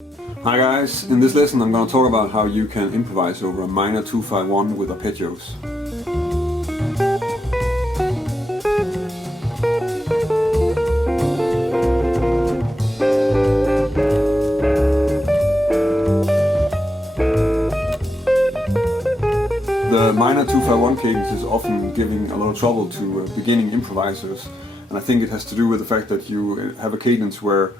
Hi guys, in this lesson I'm going to talk about how you can improvise over a minor 2-5-1 with arpeggios. The minor 2-5-1 cadence is often giving a lot of trouble to beginning improvisers, and I think it has to do with the fact that you have a cadence where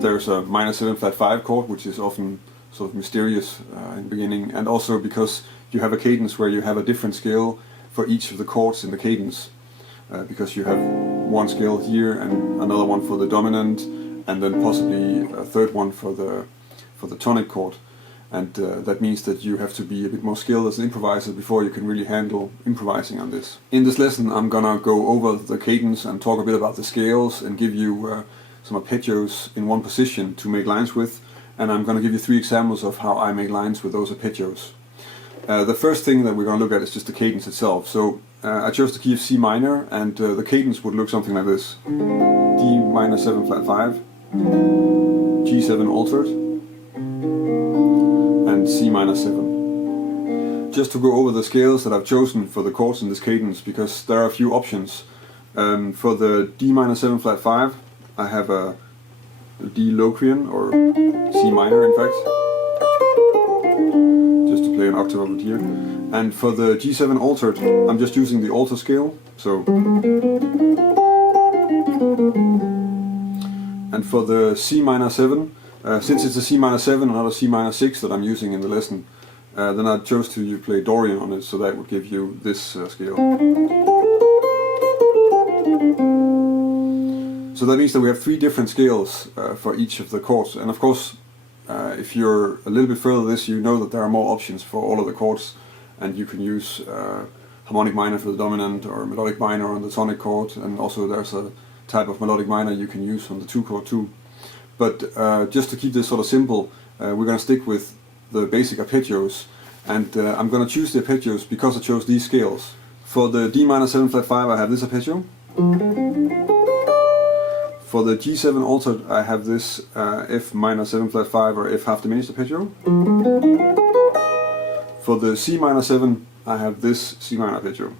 there's a minor 7-flat-5 chord, which is often sort of mysterious in the beginning, and also because you have a cadence where you have a different scale for each of the chords in the cadence, because you have one scale here and another one for the dominant, and then possibly a third one for the tonic chord. And that means that you have to be a bit more skilled as an improviser before you can really handle improvising on this. In this lesson I'm gonna go over the cadence and talk a bit about the scales and give you some arpeggios in one position to make lines with, and I'm gonna give you 3 examples of how I make lines with those arpeggios. The first thing that we're gonna look at is just the cadence itself. So I chose the key of C minor, and the cadence would look something like this: D minor 7-flat-5, G7 altered, and C minor 7. Just to go over the scales that I've chosen for the chords in this cadence, because there are a few options. For the D minor 7-flat-5, I have a D Locrian, or C minor in fact, just to play an octave over here. And for the G7 altered, I'm just using the alter scale. So, and for the C minor 7, since it's a C minor 7 and not a C minor 6 that I'm using in the lesson, then I chose to play Dorian on it, so that would give you this scale. So that means that we have 3 different scales for each of the chords, and of course if you're a little bit further this, you know that there are more options for all of the chords, and you can use harmonic minor for the dominant, or melodic minor on the tonic chord, and also there's a type of melodic minor you can use on the 2 chord too. But just to keep this sort of simple, we're going to stick with the basic arpeggios, and I'm going to choose the arpeggios because I chose these scales. For the D minor 7-flat-5 I have this arpeggio. For the G7 altered I have this F minor 7-flat-5 or F half diminished arpeggio. For the C minor 7 I have this C minor arpeggio.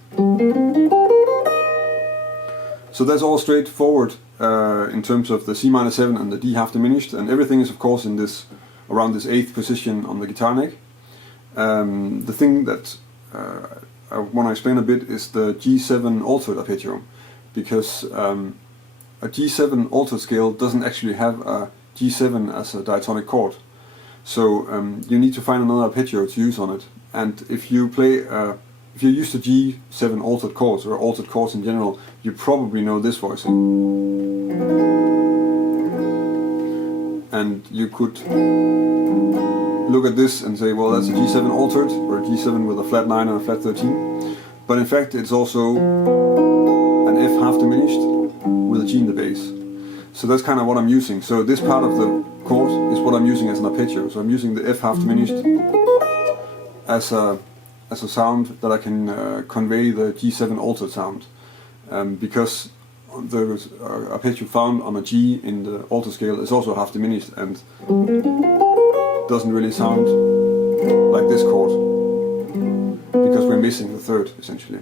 So that's all straightforward in terms of the C minor 7 and the D half diminished, and everything is of course in this around this 8th position on the guitar neck. The thing that I want to explain a bit is the G7 altered arpeggio, because a G7 altered scale doesn't actually have a G7 as a diatonic chord. So you need to find another arpeggio to use on it. And if you play, if you use the G7 altered chords, or altered chords in general, you probably know this voicing. And you could look at this and say, well, that's a G7 altered, or a G7 with a flat 9 and a flat 13. But in fact it's also an F half diminished with a G in the bass. So that's kind of what I'm using. So this part of the chord is what I'm using as an arpeggio. So I'm using the F half diminished as a sound that I can convey the G7 altered sound, because the arpeggio found on a G in the alter scale is also half diminished and doesn't really sound like this chord, because we're missing the third essentially.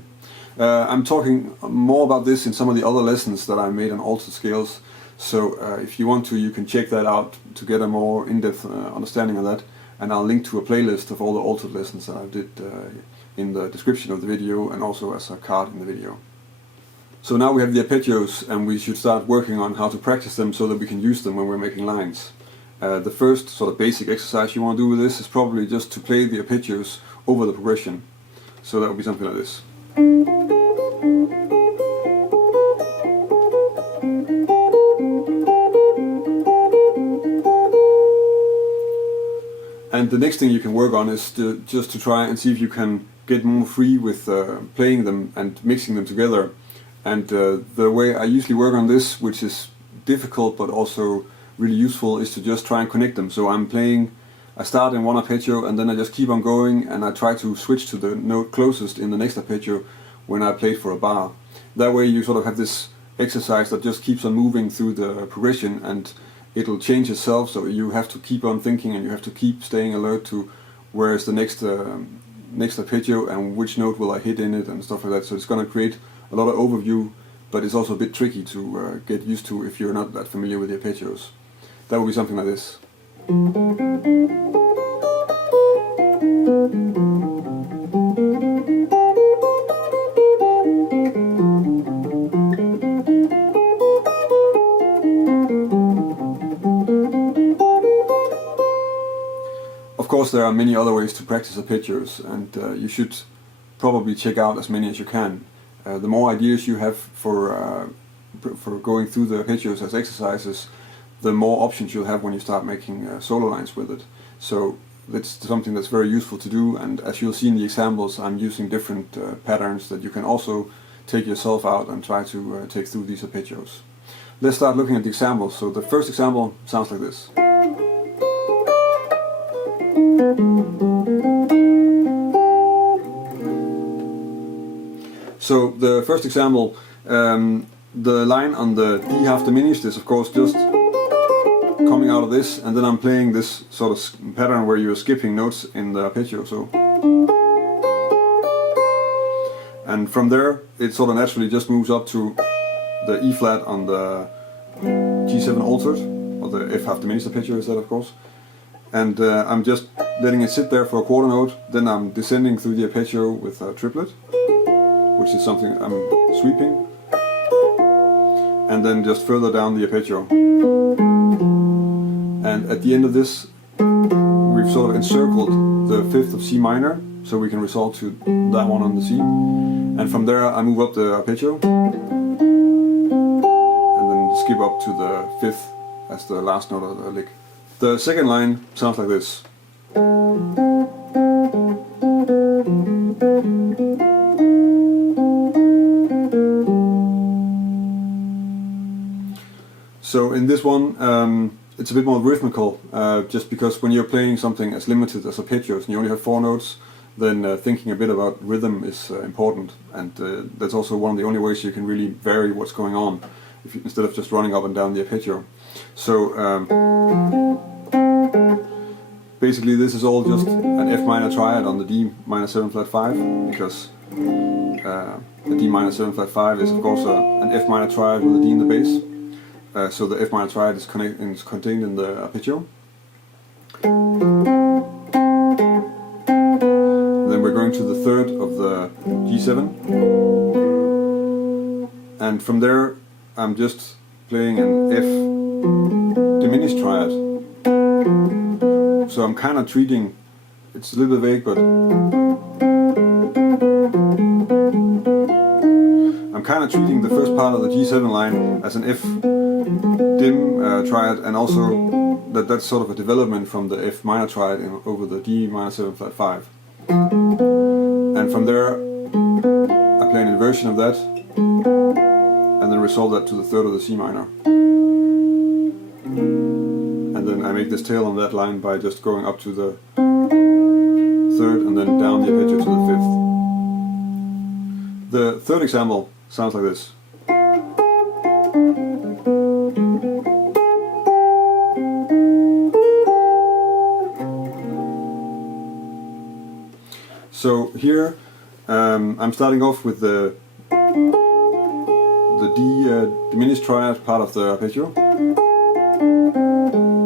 I'm talking more about this in some of the other lessons that I made on altered scales, so if you want to, you can check that out to get a more in-depth understanding of that, and I'll link to a playlist of all the altered lessons that I did in the description of the video, and also as a card in the video. So now we have the arpeggios, and we should start working on how to practice them so that we can use them when we're making lines. The first sort of basic exercise you want to do with this is probably just to play the arpeggios over the progression. So that would be something like this. And the next thing you can work on is just to try and see if you can get more free with playing them and mixing them together. And the way I usually work on this, which is difficult but also really useful, is to just try and connect them. So I start in one arpeggio and then I just keep on going, and I try to switch to the note closest in the next arpeggio when I play for a bar. That way you sort of have this exercise that just keeps on moving through the progression, and it'll change itself, so you have to keep on thinking and you have to keep staying alert to where is the next arpeggio and which note will I hit in it and stuff like that. So it's going to create a lot of overview, but it's also a bit tricky to get used to if you're not that familiar with the arpeggios. That would be something like this. Of course, there are many other ways to practice arpeggios, and you should probably check out as many as you can. The more ideas you have for going through the arpeggios as exercises, the more options you'll have when you start making solo lines with it. So that's something that's very useful to do, and as you'll see in the examples, I'm using different patterns that you can also take yourself out and try to take through these arpeggios. Let's start looking at the examples. So the first example sounds like this. So the first example, the line on the D half diminished is of course just coming out of this, and then I'm playing this sort of pattern where you're skipping notes in the arpeggio. So, and from there it sort of naturally just moves up to the E flat on the G7 altered, or the F half diminished arpeggio is that of course. And I'm just letting it sit there for a quarter note, then I'm descending through the arpeggio with a triplet, which is something I'm sweeping, and then just further down the arpeggio. And at the end of this, we've sort of encircled the 5th of C minor, so we can resolve to that one on the C. And from there I move up the arpeggio, and then skip up to the 5th as the last note of the lick. The second line sounds like this. So in this one, it's a bit more rhythmical, just because when you're playing something as limited as arpeggios and you only have 4 notes, then thinking a bit about rhythm is important, and that's also one of the only ways you can really vary what's going on, instead of just running up and down the arpeggio. So basically this is all just an F minor triad on the D minor 7 flat 5, because the D minor 7 flat 5 is of course an F minor triad with a D in the bass. So the F minor triad is contained in the arpeggio. Then we're going to the 3rd of the G7, and from there I'm just playing an F diminished triad. So I'm kind of treating, it's a little bit vague, but I'm kind of treating the first part of the G7 line as an F dim triad, and also that's sort of a development from the F minor triad over the D minor 7 flat 5. And from there I play an inversion of that, and then resolve that to the 3rd of the C minor. And then I make this tail on that line by just going up to the 3rd and then down the arpeggio to the 5th. The third example sounds like this. So here I'm starting off with the D diminished triad part of the arpeggio,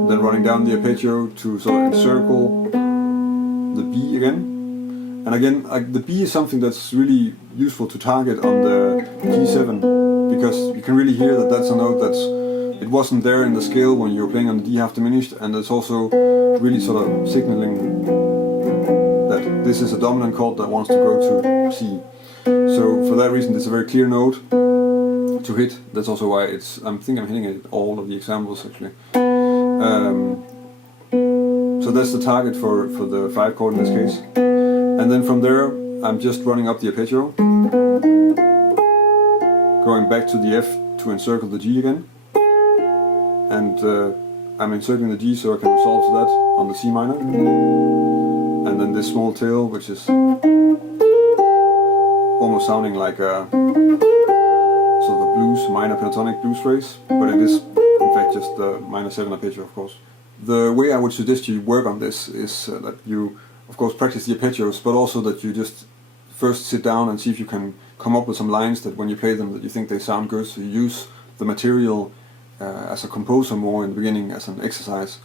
then running down the arpeggio to sort of encircle the B again. And again, the B is something that's really useful to target on the G7, because you can really hear that that's a note it wasn't there in the scale when you were playing on the D half diminished, and it's also really sort of signaling that this is a dominant chord that wants to go to C. So for that reason it's a very clear note to hit. That's also why I think I'm hitting it all of the examples actually. So that's the target for the 5 chord in this case. And then from there I'm just running up the arpeggio, going back to the F to encircle the G again, and I'm encircling the G so I can resolve to that on the C minor, and then this small tail, which is almost sounding like a sort of a blues, minor pentatonic blues phrase, but it is in in fact just the minor 7 arpeggio, of course. The way I would suggest you work on this is that you, of course, practice the arpeggios, but also that you just first sit down and see if you can come up with some lines that when you play them that you think they sound good, so you use the material as a composer more in the beginning as an exercise,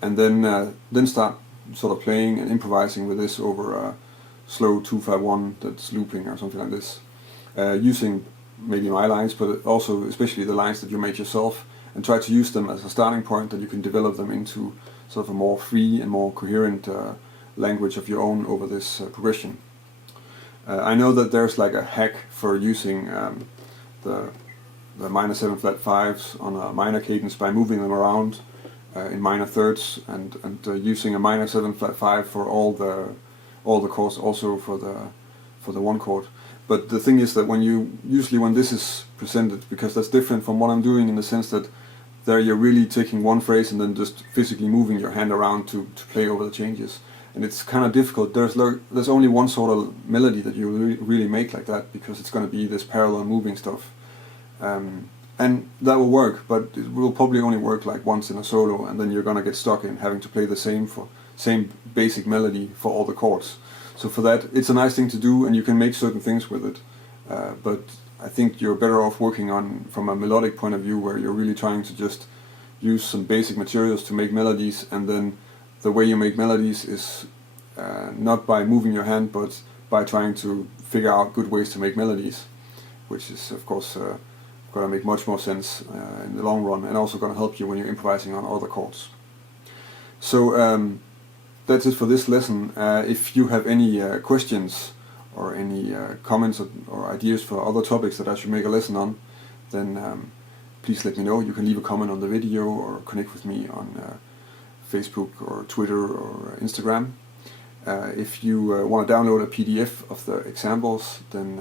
and then start sort of playing and improvising with this over a slow 2-5-1 that's looping or something like this, using maybe my lines, but also especially the lines that you made yourself, and try to use them as a starting point that you can develop them into sort of a more free and more coherent language of your own over this progression. I know that there's like a hack for using the minor 7 flat 5s on a minor cadence by moving them around in minor thirds, and using a minor 7 flat 5 for all the chords, also for the one chord. But the thing is that usually when this is presented, because that's different from what I'm doing in the sense that there you're really taking one phrase and then just physically moving your hand around to play over the changes, and it's kind of difficult. There's only one sort of melody that you really make like that, because it's going to be this parallel moving stuff, and that will work, but it will probably only work like once in a solo, and then you're going to get stuck in having to play the same basic melody for all the chords. So for that, it's a nice thing to do, and you can make certain things with it, but I think you're better off working on from a melodic point of view, where you're really trying to just use some basic materials to make melodies, and then the way you make melodies is not by moving your hand, but by trying to figure out good ways to make melodies, which is of course going to make much more sense in the long run, and also going to help you when you're improvising on other chords. So that's it for this lesson. If you have any questions or any comments or ideas for other topics that I should make a lesson on, then please let me know. You can leave a comment on the video or connect with me on Facebook or Twitter or Instagram. If you want to download a PDF of the examples, then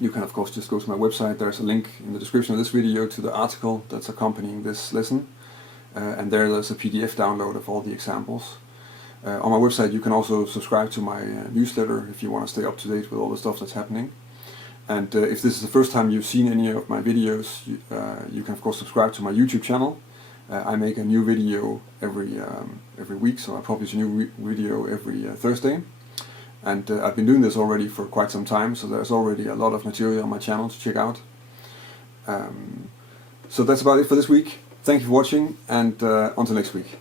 you can of course just go to my website. There's a link in the description of this video to the article that's accompanying this lesson, and there's a PDF download of all the examples. On my website you can also subscribe to my newsletter if you want to stay up to date with all the stuff that's happening. And if this is the first time you've seen any of my videos, you can of course subscribe to my YouTube channel. I make a new video every week, so I publish a new video every Thursday. And I've been doing this already for quite some time, so there's already a lot of material on my channel to check out. So that's about it for this week. Thank you for watching, and until next week.